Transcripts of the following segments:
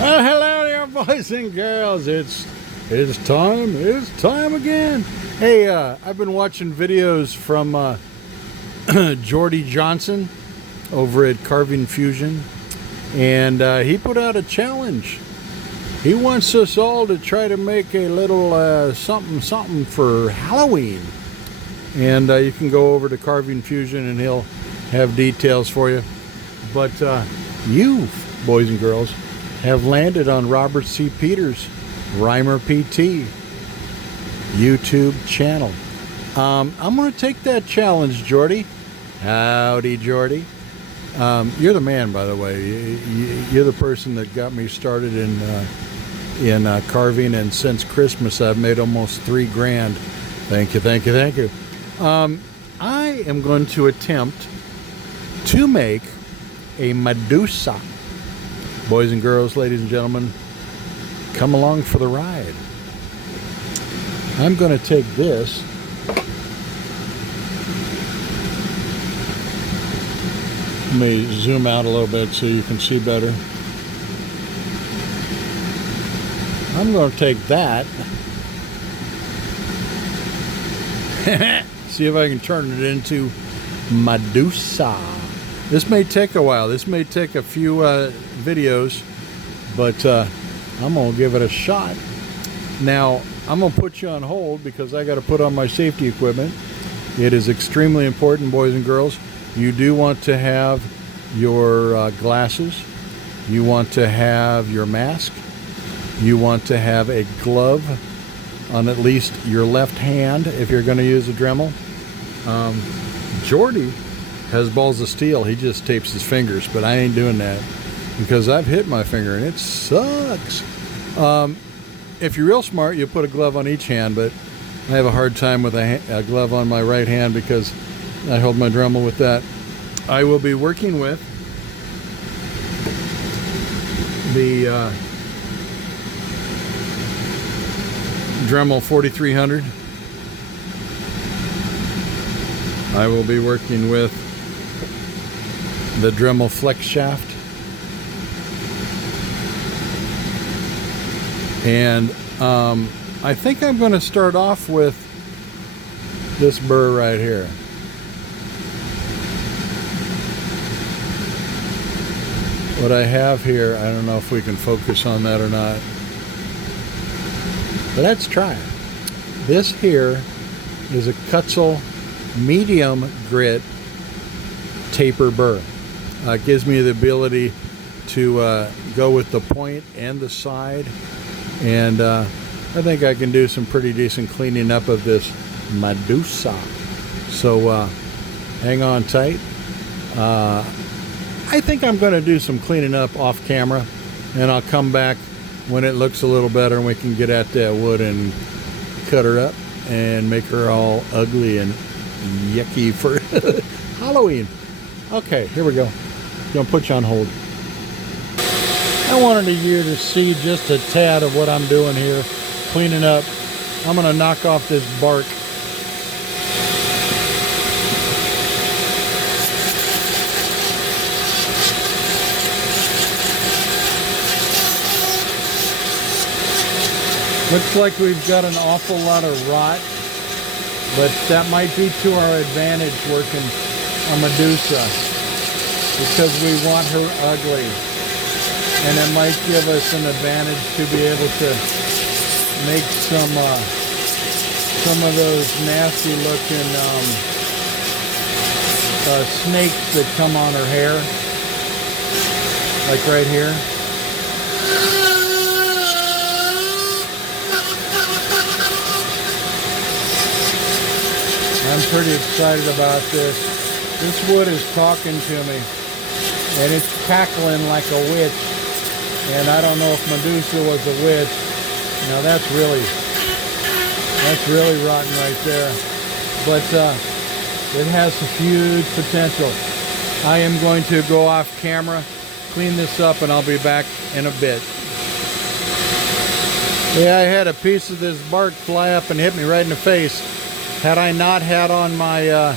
Well, hello there, boys and girls. It's time again. Hey, I've been watching videos from Jordy Johnson over at Carving Fusion, and he put out a challenge. He wants us all to try to make a little something for Halloween, and you can go over to Carving Fusion and he'll have details for you. But you, boys and girls, have landed on Robert C. Peters' Rhymer PT YouTube channel. I'm going to take that challenge, Jordy. Howdy, Jordy. You're the man, by the way. You're the person that got me started in carving, and since Christmas I've made almost $3,000. Thank you, thank you, thank you. I am going to attempt to make a Madusa. Boys and girls, ladies and gentlemen, come along for the ride. I'm going to take this let me zoom out a little bit so you can see better. I'm going to take that see if I can turn it into Madusa. This may take a while. This may take a few videos, but I'm going to give it a shot. Now, I'm going to put you on hold because I got to put on my safety equipment. It is extremely important, boys and girls. You do want to have your glasses. You want to have your mask. You want to have a glove on at least your left hand if you're going to use a Dremel. Jordy has balls of steel. He just tapes his fingers, but I ain't doing that because I've hit my finger and it sucks. If you're real smart, you put a glove on each hand, but I have a hard time with a glove on my right hand because I hold my Dremel with that. I will be working with the Dremel 4300. I will be working with the Dremel flex shaft, and I think I'm going to start off with this burr right here. What I have here, I don't know if we can focus on that or not, but let's try it. This here is a Kutzel medium grit taper burr. It gives me the ability to go with the point and the side, and I think I can do some pretty decent cleaning up of this Madusa. So hang on tight. I think I'm going to do some cleaning up off camera, and I'll come back when it looks a little better and we can get at that wood and cut her up and make her all ugly and yucky for Halloween. Okay, here we go. I'm going to put you on hold. I wanted you to see just a tad of what I'm doing here, cleaning up. I'm going to knock off this bark. Looks like we've got an awful lot of rot, but that might be to our advantage working on Madusa because we want her ugly, and it might give us an advantage to be able to make some of those nasty looking snakes that come on her hair, like right here. I'm pretty excited about this. This wood is talking to me, and it's cackling like a witch. And I don't know if Madusa was a witch. Now that's really rotten right there. But it has huge potential. I am going to go off camera, clean this up, and I'll be back in a bit. Yeah, I had a piece of this bark fly up and hit me right in the face. Had I not had on my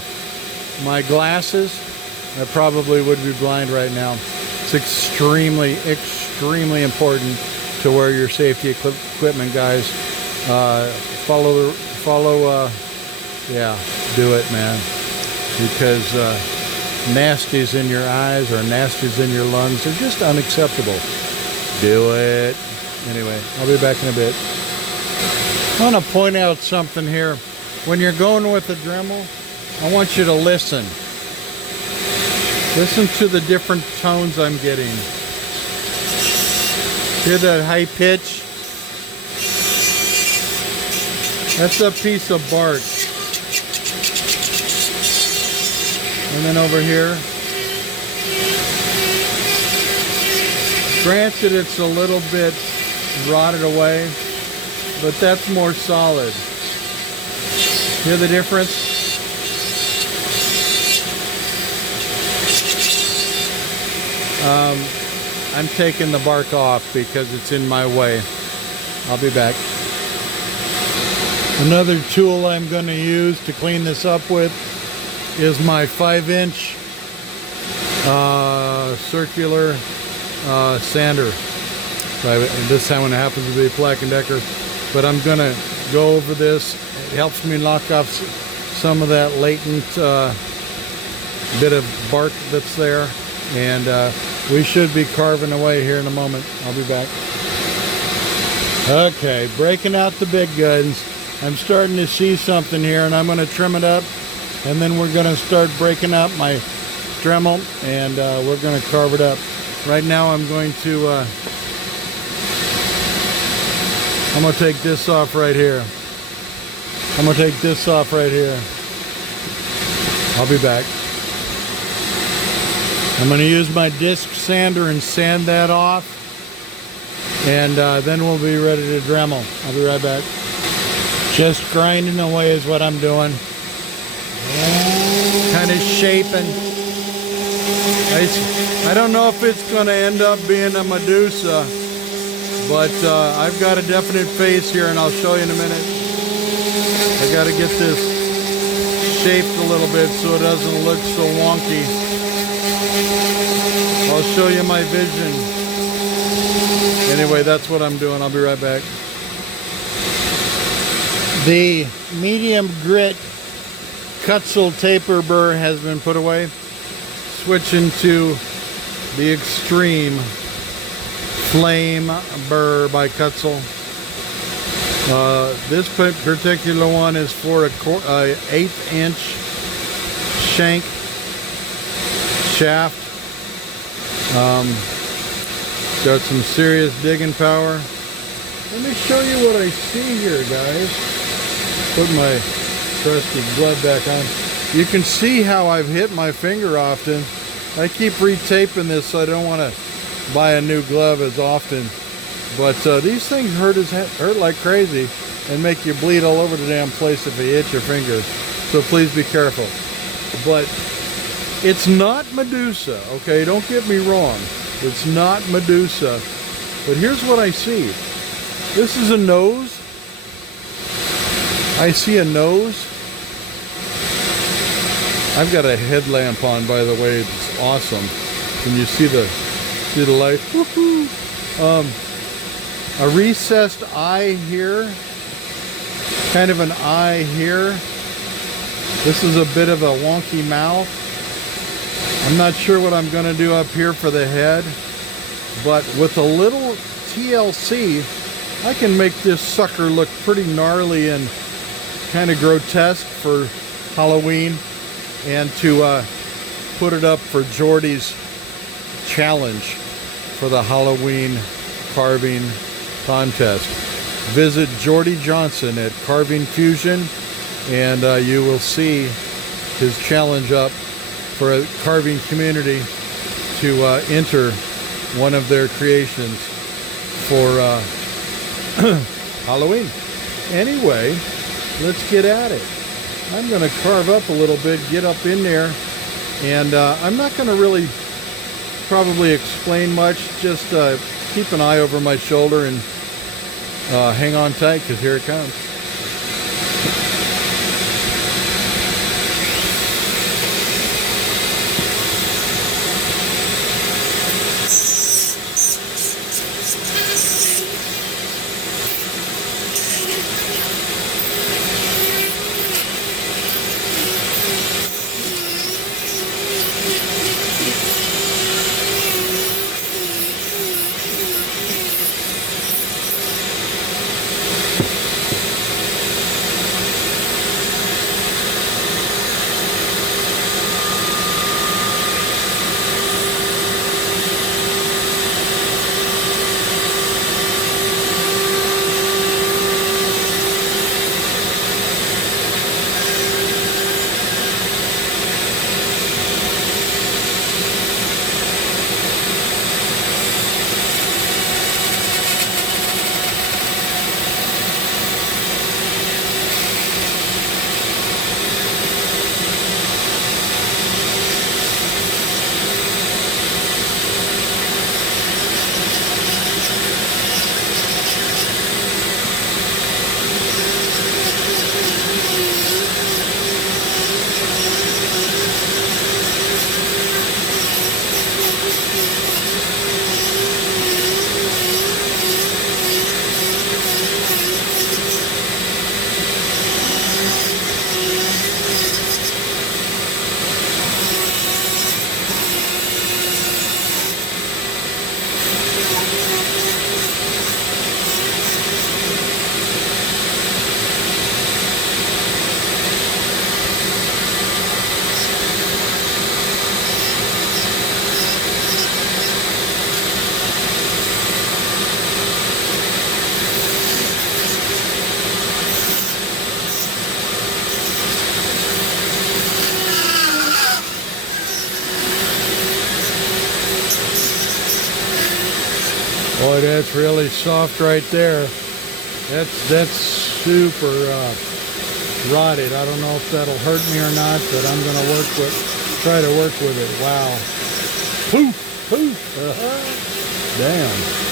my glasses, I probably would be blind right now. It's extremely extremely important to wear your safety equipment, guys. Yeah, do it, man. Because nasties in your eyes or nasties in your lungs are just unacceptable. Do it. Anyway, I'll be back in a bit. I want to point out something here. When you're going with the Dremel, I want you to listen. Listen to the different tones I'm getting. Hear that high pitch? That's a piece of bark. And then over here, granted it's a little bit rotted away, but that's more solid. Hear the difference? I'm taking the bark off because it's in my way. I'll be back. Another tool I'm going to use to clean this up with is my 5-inch circular sander. This time when it happens to be Black & Decker, but I'm going to go over this. It helps me knock off some of that latent bit of bark that's there, and we should be carving away here in a moment. I'll be back. Okay, breaking out the big guns. I'm starting to see something here, and I'm going to trim it up, and then we're going to start breaking out my Dremel, and we're going to carve it up. Right now I'm going to I'm going to take this off right here. I'm going to take this off right here. I'll be back. I'm going to use my disc sander and sand that off, and then we'll be ready to Dremel. I'll be right back. Just grinding away is what I'm doing. Kind of shaping. I don't know if it's going to end up being a Madusa, but I've got a definite face here, and I'll show you in a minute. I got to get this shaped a little bit so it doesn't look so wonky. I'll show you my vision. Anyway, that's what I'm doing. I'll be right back. The medium grit Kutzel taper burr has been put away. Switching to the extreme flame burr by Kutzel. This particular one is for a 1/8-inch shank shaft. Got some serious digging power. Let me show you what I see here, guys. Put my trusty glove back on. You can see how I've hit my finger often. I keep retaping this, so I don't want to buy a new glove as often. But these things hurt like crazy and make you bleed all over the damn place if you hit your finger. So please be careful. But it's not Madusa, okay? Don't get me wrong. It's not Madusa. But here's what I see. This is a nose. I see a nose. I've got a headlamp on, by the way. It's awesome. Can you see the light? Woohoo! A recessed eye here. Kind of an eye here. This is a bit of a wonky mouth. I'm not sure what I'm going to do up here for the head, but with a little TLC, I can make this sucker look pretty gnarly and kind of grotesque for Halloween, and to put it up for Jordy's challenge for the Halloween carving contest. Visit Jordy Johnson at Carving Fusion, and you will see his challenge up for a carving community to enter one of their creations for Halloween. Anyway, let's get at it. I'm going to carve up a little bit, get up in there, and I'm not going to really probably explain much. Just keep an eye over my shoulder and hang on tight, because here it comes. that's really soft right there. That's super rotted. I don't know if that'll hurt me or not, but I'm gonna try to work with it. Wow. Poof, poof. Damn.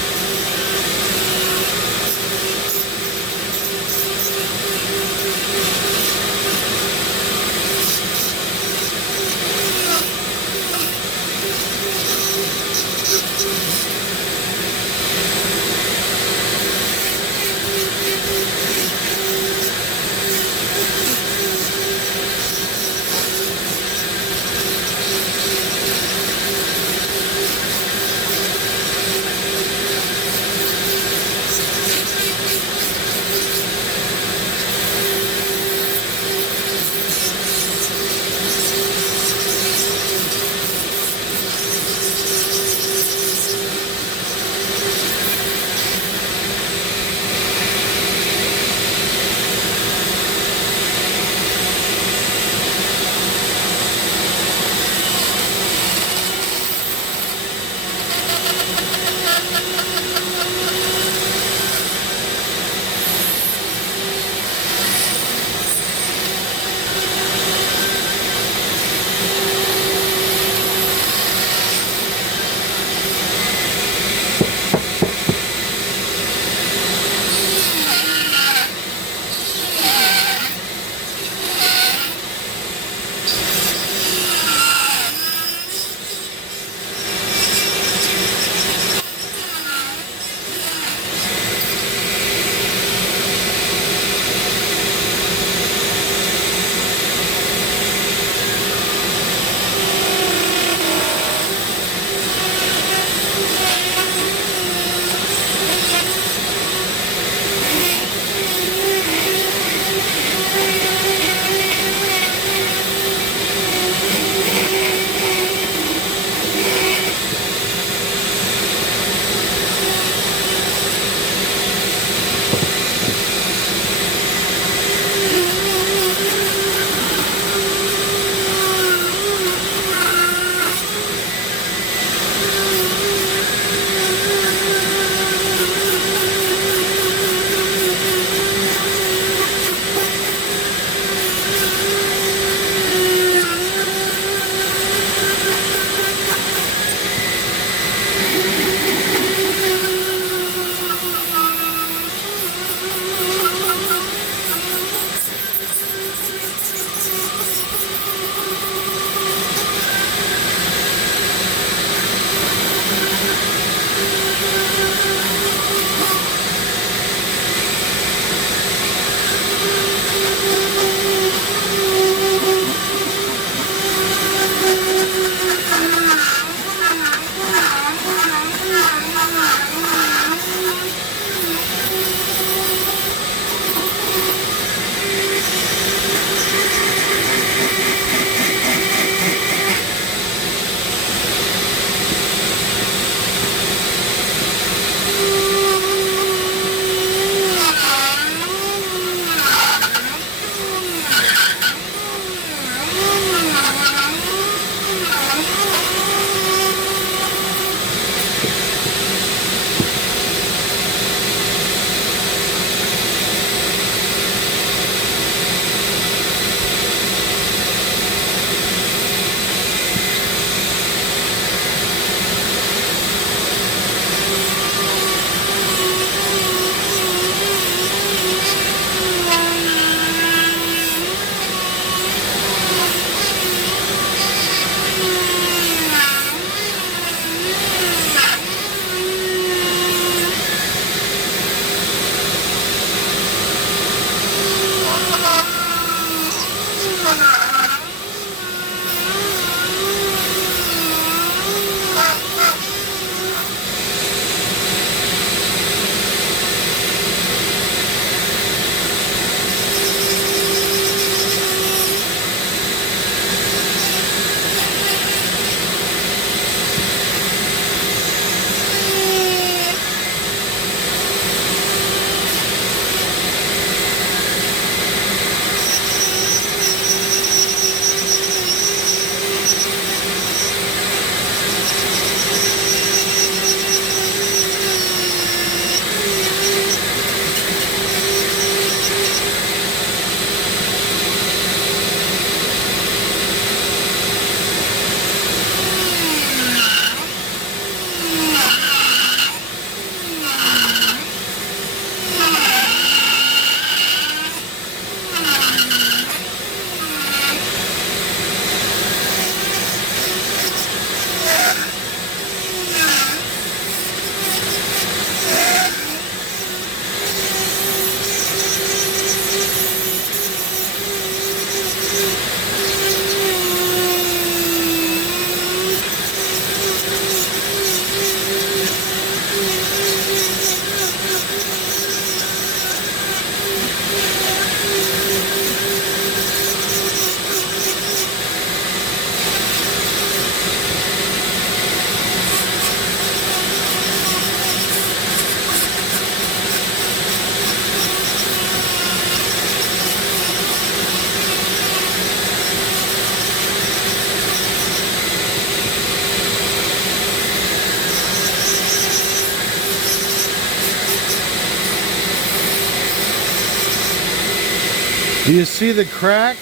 Do you see the crack?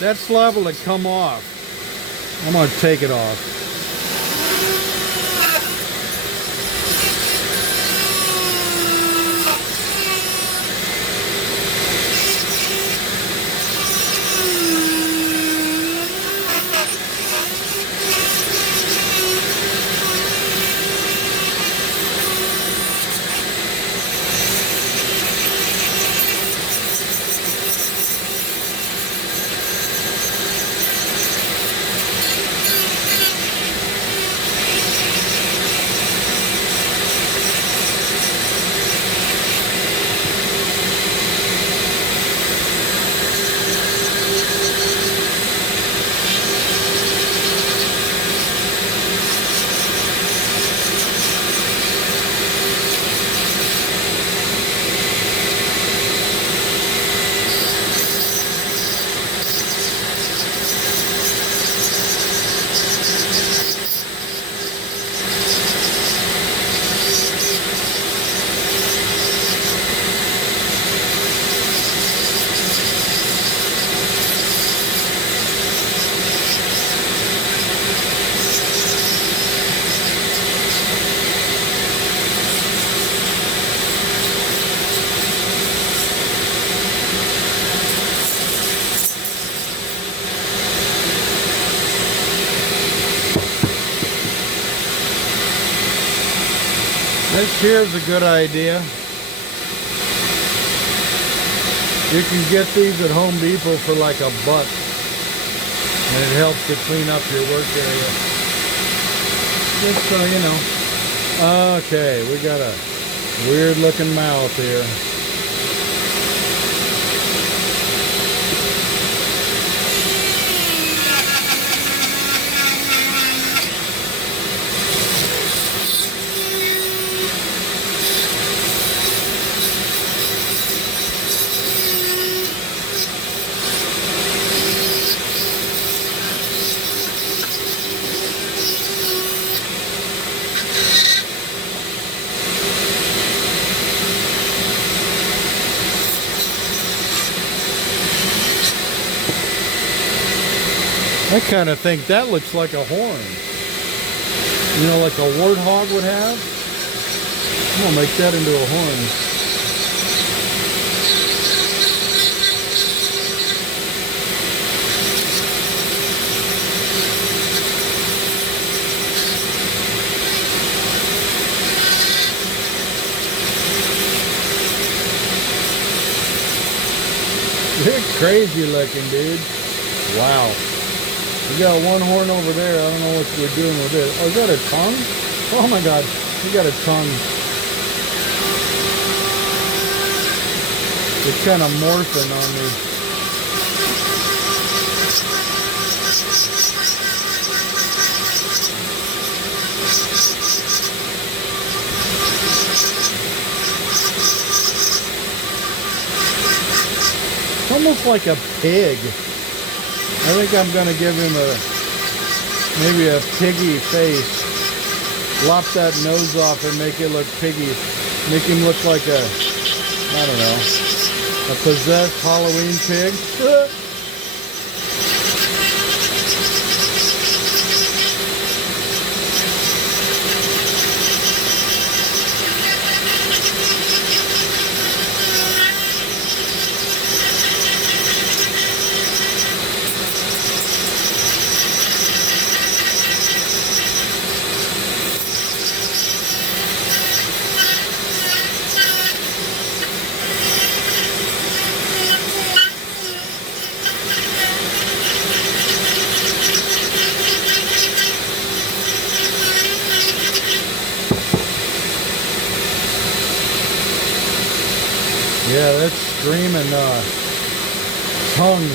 That's liable to come off. I'm going to take it off. This here is a good idea. You can get these at Home Depot for like $1, and it helps to clean up your work area. Just so you know. Okay, we got a weird looking mouth here. I kind of think that looks like a horn. You know, like a warthog would have. I'm gonna make that into a horn. They're crazy looking, dude. Wow. We got one horn over there. I don't know what we're doing with it. Oh, is that a tongue? Oh my God, we got a tongue. It's kind of morphing on me. It's almost like a pig. I think I'm going to give him maybe a piggy face. Lop that nose off and make it look piggy. Make him look like a, I don't know, a possessed Halloween pig. Yeah, that's screaming tongue.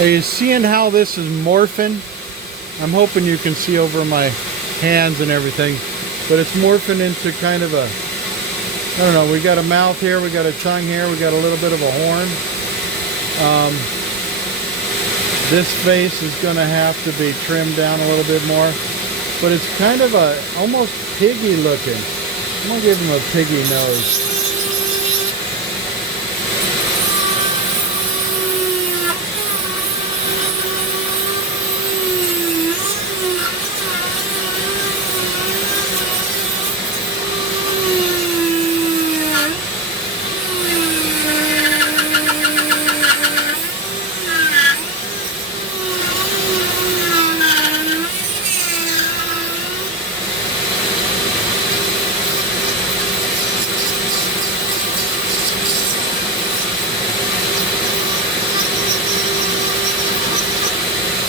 Are you seeing how this is morphing? I'm hoping you can see over my hands and everything, but it's morphing into kind of a, I don't know, we got a mouth here, we got a tongue here, we got a little bit of a horn. This face is going to have to be trimmed down a little bit more, but it's kind of a almost piggy looking. I'm going to give him a piggy nose.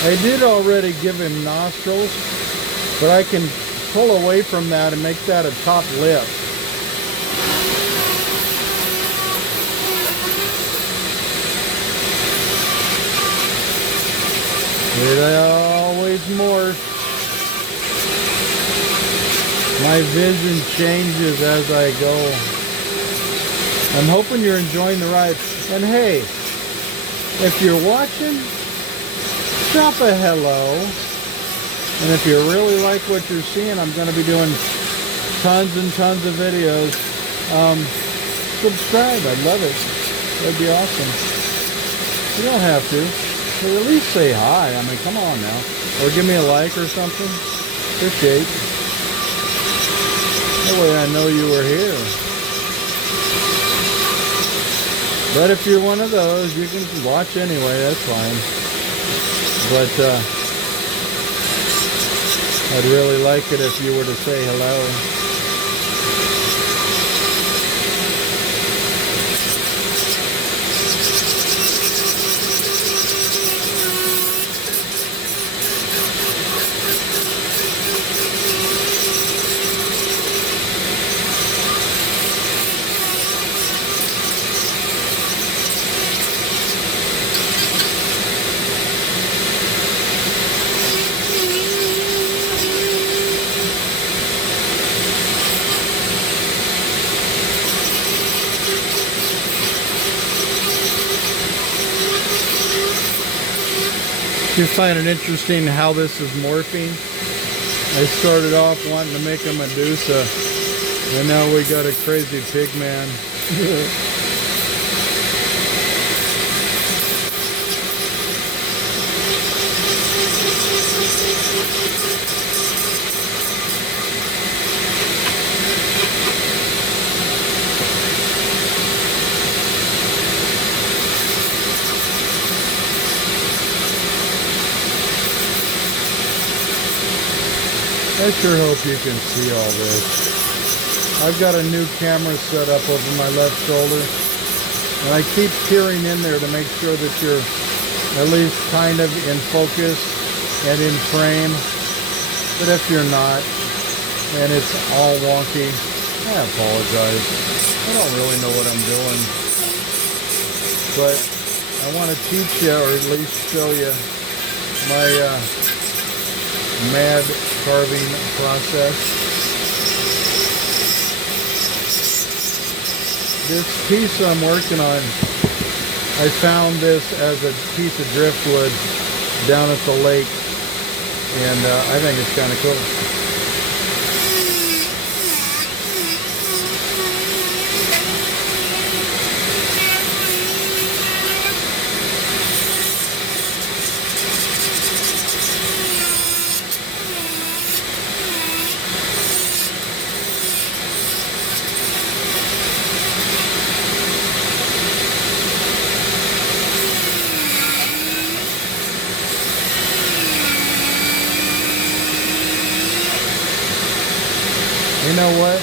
I did already give him nostrils, but I can pull away from that and make that a top lip. It always morphs. My vision changes as I go. I'm hoping you're enjoying the ride. And hey, if you're watching, drop a hello. And if you really like what you're seeing, I'm going to be doing tons and tons of videos. Subscribe. I'd love it. That'd be awesome. You don't have to. But at least say hi. I mean, come on now. Or give me a like or something. Appreciate. That way I know you were here. But if you're one of those, you can watch anyway. That's fine. But I'd really like it if you were to say hello. You find it interesting how this is morphing. I started off wanting to make a Madusa, and now we got a crazy pig man. I sure hope you can see all this. I've got a new camera set up over my left shoulder, and I keep peering in there to make sure that you're at least kind of in focus and in frame. But if you're not, and it's all wonky, I apologize. I don't really know what I'm doing. But I want to teach you, or at least show you, my mad carving process. This piece I'm working on, I found this as a piece of driftwood down at the lake, and I think it's kind of cool. You know what?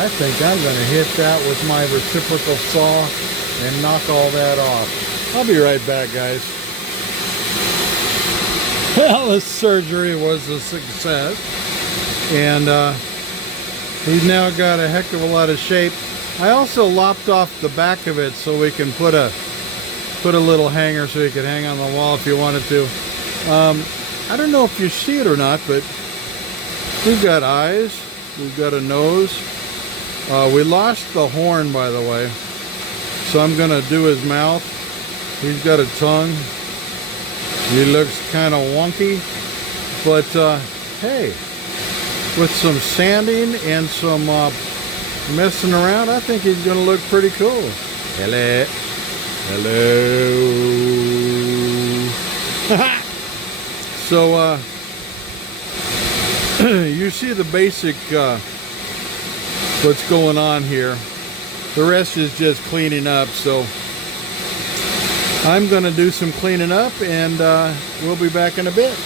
I think I'm going to hit that with my reciprocal saw and knock all that off. I'll be right back, guys. Well, this surgery was a success. And he's now got a heck of a lot of shape. I also lopped off the back of it so we can put put a little hanger so you could hang on the wall if you wanted to. I don't know if you see it or not, but we've got eyes, we've got a nose. We lost the horn, by the way, so I'm gonna do his mouth. He's got a tongue. He looks kind of wonky, but hey, with some sanding and some messing around, I think he's gonna look pretty cool. Hello. Hello. So you see the basic what's going on here. The rest is just cleaning up, so I'm gonna do some cleaning up, and we'll be back in a bit.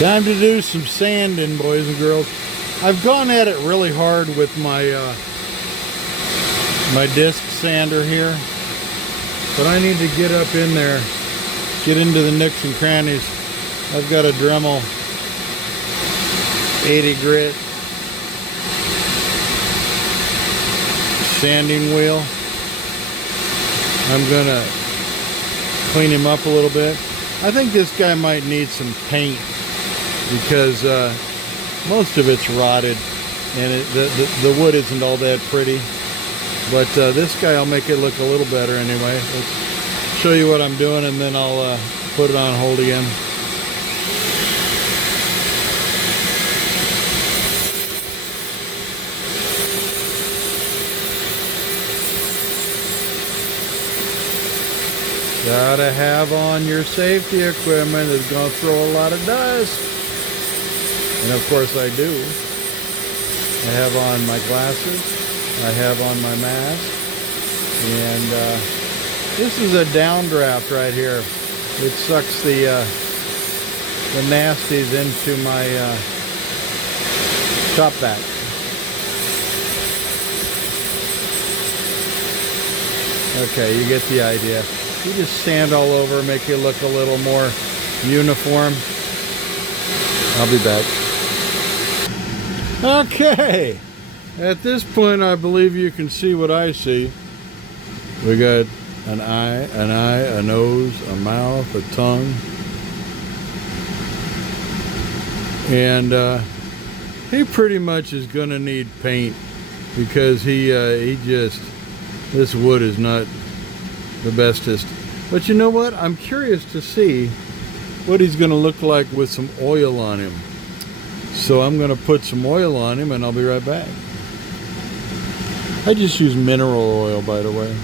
Time to do some sanding, boys and girls. I've gone at it really hard with my my disc sander here, but I need to get up in there, get into the nooks and crannies. I've got a Dremel 80 grit sanding wheel. I'm gonna clean him up a little bit. I think this guy might need some paint because most of it's rotted and the wood isn't all that pretty. But this guy, I'll make it look a little better anyway. Let's show you what I'm doing, and then I'll put it on hold again. Gotta have on your safety equipment. It's gonna throw a lot of dust. And of course I do. I have on my glasses. I have on my mask. And this is a downdraft right here. It sucks the nasties into my top vac. Okay, you get the idea. You just sand all over, make it look a little more uniform. I'll be back. Okay, at this point I believe you can see what I see. We got an eye, a nose, a mouth, a tongue. And he pretty much is gonna need paint because he just, this wood is not the bestest. But you know what? I'm curious to see what he's gonna look like with some oil on him. So I'm gonna put some oil on him and I'll be right back. I just use mineral oil, by the way.